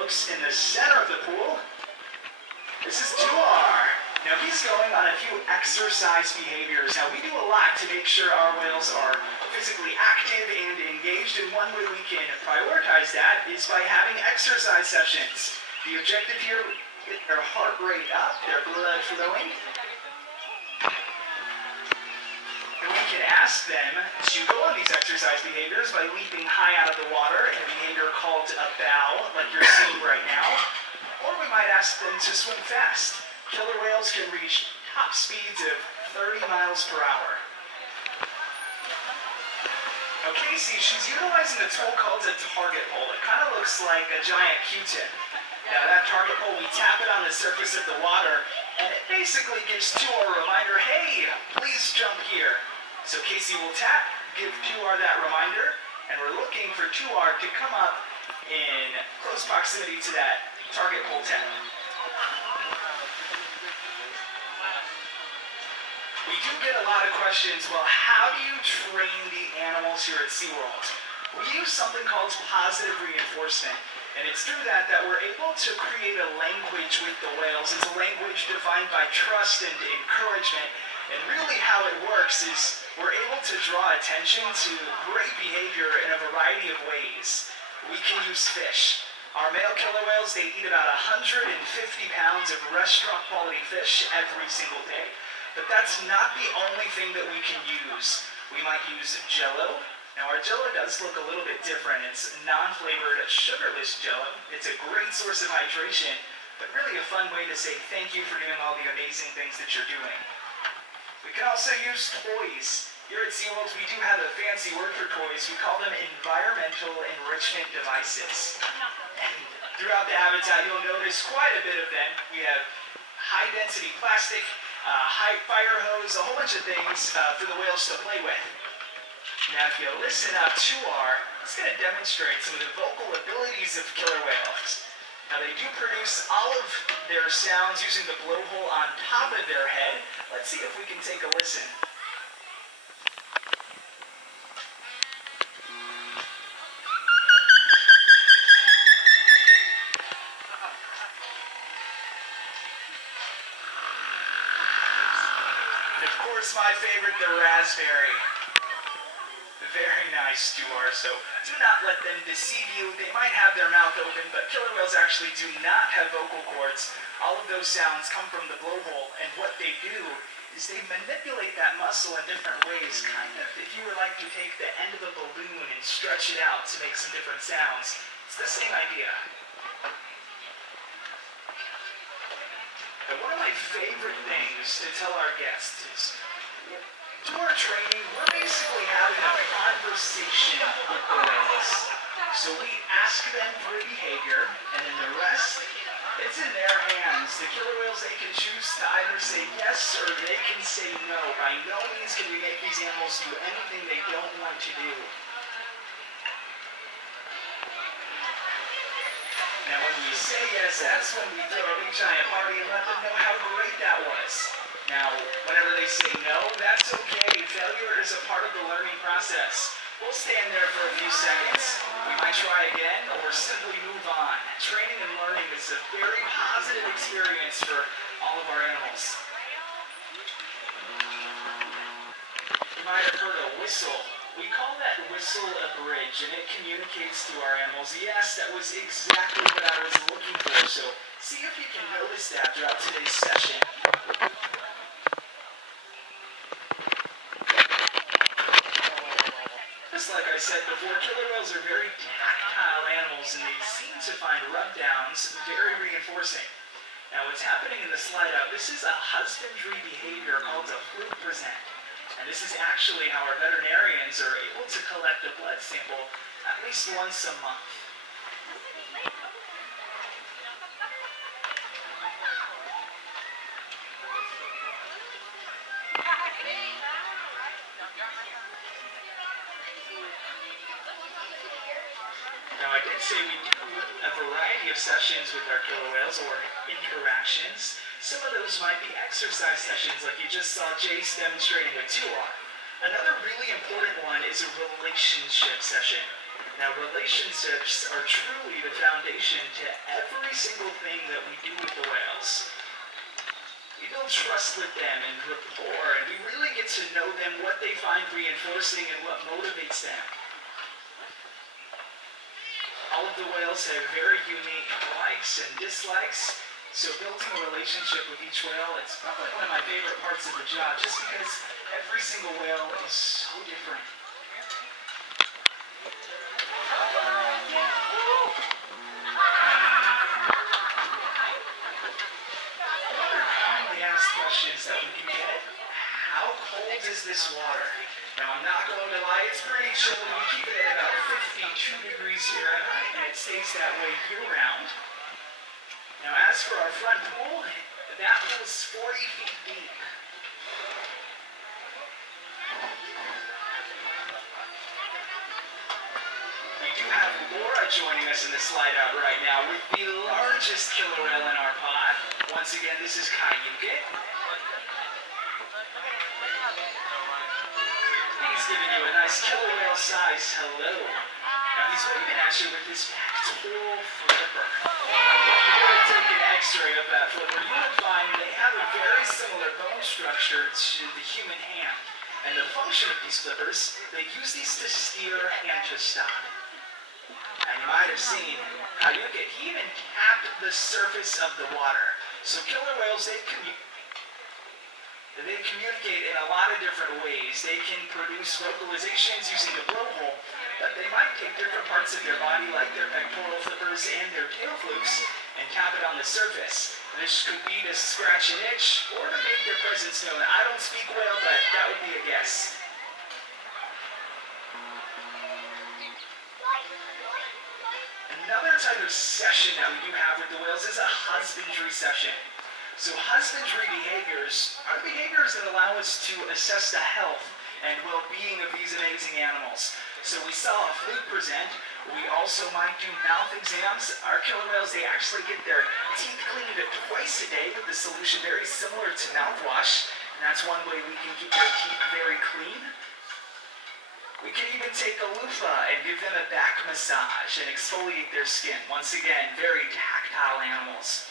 looks in the center of the pool. This is Tuar. Now he's going on a few exercise behaviors. Now we do a lot to make sure our whales are physically active and engaged, and one way we can prioritize that is by having exercise sessions. The objective here is to get their heart rate up, their blood flowing. And we can ask them to go on these exercise behaviors by leaping high out of the water in a behavior called a bow, like you're seeing right now. Or we might ask them to swim fast. Killer whales can reach top speeds of 30 miles per hour. Now Casey, she's utilizing a tool called a target pole. It kind of looks like a giant Q-tip. Now that target pole, we tap it on the surface of the water, and it basically gives Tuar a reminder, hey, please jump here. So Casey will tap, give Tuar that reminder, and we're looking for Tuar to come up in close proximity to that target pole tap. We do get a lot of questions, well, how do you train the animals here at SeaWorld? We use something called positive reinforcement, and it's through that we're able to create a language with the whales. It's a language defined by trust and encouragement, and really how it works is we're able to draw attention to great behavior in a variety of ways. We can use fish. Our male killer whales, they eat about 150 pounds of restaurant quality fish every single day. But that's not the only thing that we can use. We might use Jello. Now our Jello does look a little bit different. It's non-flavored, sugarless Jello. It's a great source of hydration, but really a fun way to say thank you for doing all the amazing things that you're doing. We can also use toys. Here at SeaWorld, we do have a fancy word for toys. We call them environmental enrichment devices. And throughout the habitat, you'll notice quite a bit of them. We have high-density plastic, high fire hose, a whole bunch of things for the whales to play with. Now, if you listen up, Tuar, it's going to demonstrate some of the vocal abilities of killer whales. Now, they do produce all of their sounds using the blowhole on top of their head. Let's see if we can take a listen. My favorite, the raspberry. Very nice, Tuar. So do not let them deceive you. They might have their mouth open, but killer whales actually do not have vocal cords. All of those sounds come from the blowhole, and what they do is they manipulate that muscle in different ways, kind of if you were like to take the end of a balloon and stretch it out to make some different sounds. It's the same idea. And one of my favorite things to tell our guests is, through our training, we're basically having a conversation with the whales. So we ask them for a behavior, and then the rest, it's in their hands. The killer whales, they can choose to either say yes or they can say no. By no means can we make these animals do anything they don't want to do. Now when we say yes, that's when we throw a big giant party and let them know how great that was. Now, whenever they say no, that's okay. Failure is a part of the learning process. We'll stand there for a few seconds. We might try again, or simply move on. Training and learning is a very positive experience for all of our animals. You might have heard a whistle. We call that whistle a bridge, and it communicates to our animals. Yes, that was exactly what I was looking for. So see if you can notice that throughout today's session. Just like I said before, killer whales are very tactile animals, and they seem to find rubdowns very reinforcing. Now what's happening in the slide out, this is a husbandry behavior called a fluke present. And this is actually how our veterinarians are able to collect a blood sample at least once a month. Now I did say we do a variety of sessions with our killer whales, or interactions. Some of those might be exercise sessions like you just saw Jace demonstrating with Tuar. Another really important one is a relationship session. Now, relationships are truly the foundation to every single thing that we do with the whales. We build trust with them and rapport, and we really get to know them, what they find reinforcing, and what motivates them. All of the whales have very unique likes and dislikes, so building a relationship with each whale, it's probably one of my favorite parts of the job, just because every single whale is so different. Questions that we can get. How cold is this water? Now, I'm not going to lie, it's pretty chilly. We keep it at about 52 degrees Fahrenheit, and it stays that way year-round. Now, as for our front pool, that pool is 40 feet deep. We do have Laura joining us in the slide out right now with the largest killer whale in our pod. Once again, this is kyuquot. He's giving you a nice killer whale size hello. Now he's waving at you with his pectoral flipper. If you were to take an x-ray of that flipper, you would find they have a very similar bone structure to the human hand. And the function of these flippers, they use these to steer and to stop. And you might have seen kyuquot, he even tapped the surface of the water. So killer whales, they communicate in a lot of different ways. They can produce vocalizations using the blowhole, but they might take different parts of their body, like their pectoral flippers and their tail flukes, and tap it on the surface. This could be to scratch an itch or to make their presence known. I don't speak whale, but that would be a guess. Another type of session that we do have with the whales is a husbandry session. So husbandry behaviors are the behaviors that allow us to assess the health and well-being of these amazing animals. So we saw a fluke present. We also might do mouth exams. Our killer whales, they actually get their teeth cleaned twice a day with a solution very similar to mouthwash. And that's one way we can keep their teeth very clean. We can even take a loofah and give them a back massage and exfoliate their skin. Once again, very tactile animals.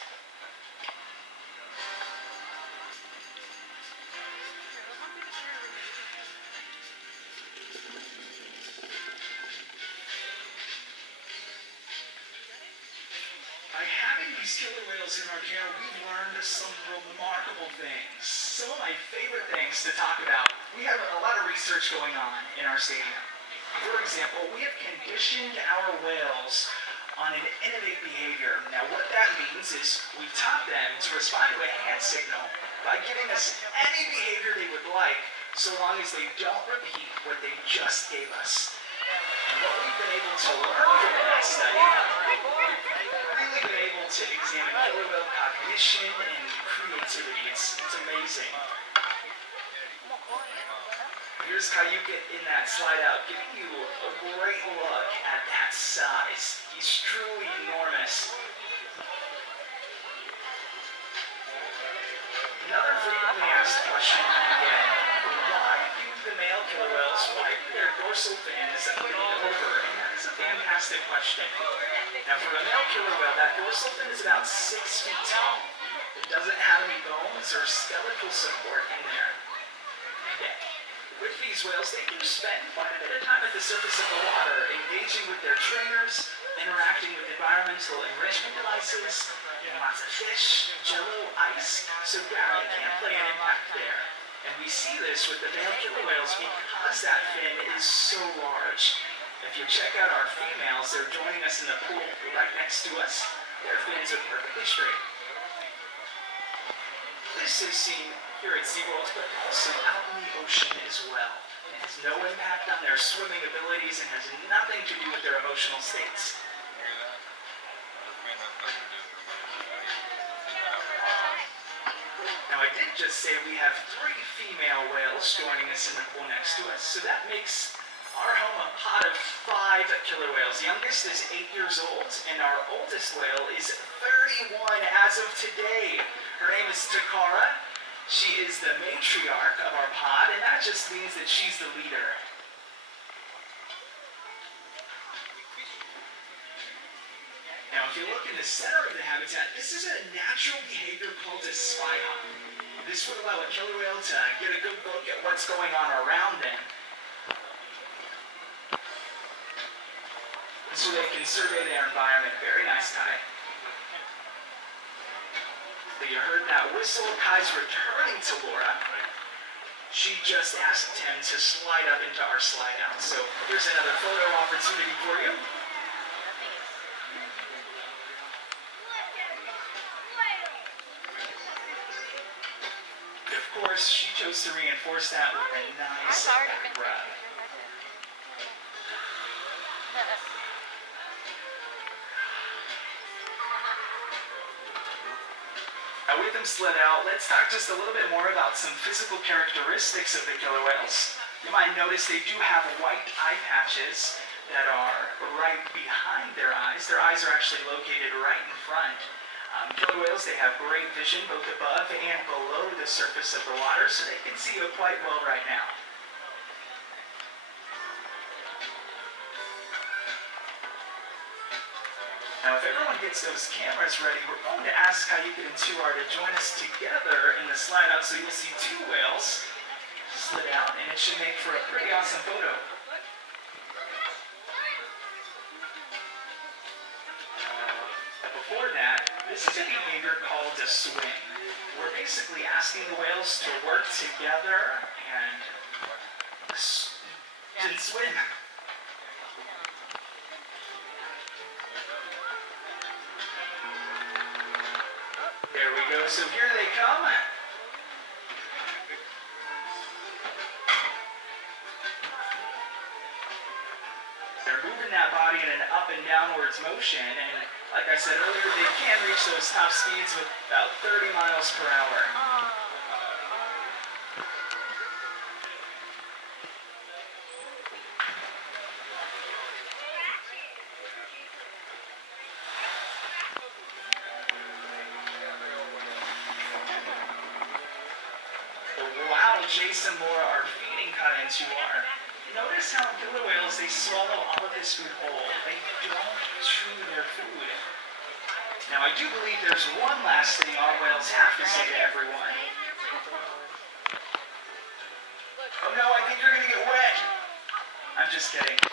Killer whales in our care, we've learned some remarkable things. Some of my favorite things to talk about. We have a lot of research going on in our stadium. For example, we have conditioned our whales on an innate behavior. Now what that means is we've taught them to respond to a hand signal by giving us any behavior they would like, so long as they don't repeat what they just gave us. And what we've been able to learn from that study, we've really been able to examine killer whale cognition and creativity. It's amazing. Here's kyuquot in that slide out, giving you a great look at that size. He's truly enormous. Another frequently asked question we get, why do the male killer whales, why do their dorsal fins lean over? And that is a fantastic question. Now for a male killer whale, that dorsal fin is about 6 feet tall. It doesn't have any bones or skeletal support in there. And yet, with these whales, they do spend quite a bit of time at the surface of the water, engaging with their trainers, interacting with environmental enrichment devices, lots of fish, jello, ice, so gravity can't play an impact there. And we see this with the male killer whales because that fin is so large. If you check out our females, they're joining us in the pool right next to us. Their fins are perfectly straight. This is seen here at SeaWorld, but also out in the ocean as well. It has no impact on their swimming abilities and has nothing to do with their emotional states. Now, I did just say we have 3 female whales joining us in the pool next to us, so that makes our home a pod of 5 killer whales. Youngest is 8 years old, and our oldest whale is 31 as of today. Her name is Tuar. She is the matriarch of our pod, and that just means that she's the leader. Now, if you look in the center of the habitat, this is a natural behavior called a spy hop. This would allow a killer whale to get a good look at what's going on around them, so they can survey their environment. Very nice, Kai. You heard that whistle. Kai's returning to Laura. She just asked him to slide up into our slide out. So here's another photo opportunity for you. Of course, she chose to reinforce that with a nice back rub. Now, with them slid out, let's talk just a little bit more about some physical characteristics of the killer whales. You might notice they do have white eye patches that are right behind their eyes. Their eyes are actually located right in front. Killer whales, they have great vision both above and below the surface of the water, so they can see you quite well right now. Now, if everyone gets those cameras ready, we're going to ask Kyuquot and Tuar to join us together in the slide out, so you'll see two whales slid out, and it should make for a pretty awesome photo. Before that, this is a behavior called a swing. We're basically asking the whales to work together and swim. There we go, so here they come. They're moving that body in an up and downwards motion, and like I said earlier, they can reach those top speeds with about 30 miles per hour. Jace and Laura are feeding Kai and Tuar. Notice how killer whales, they swallow all of this food whole. They don't chew their food. Now, I do believe there's one last thing our whales have to say to everyone. Oh no, I think you're going to get wet. I'm just kidding.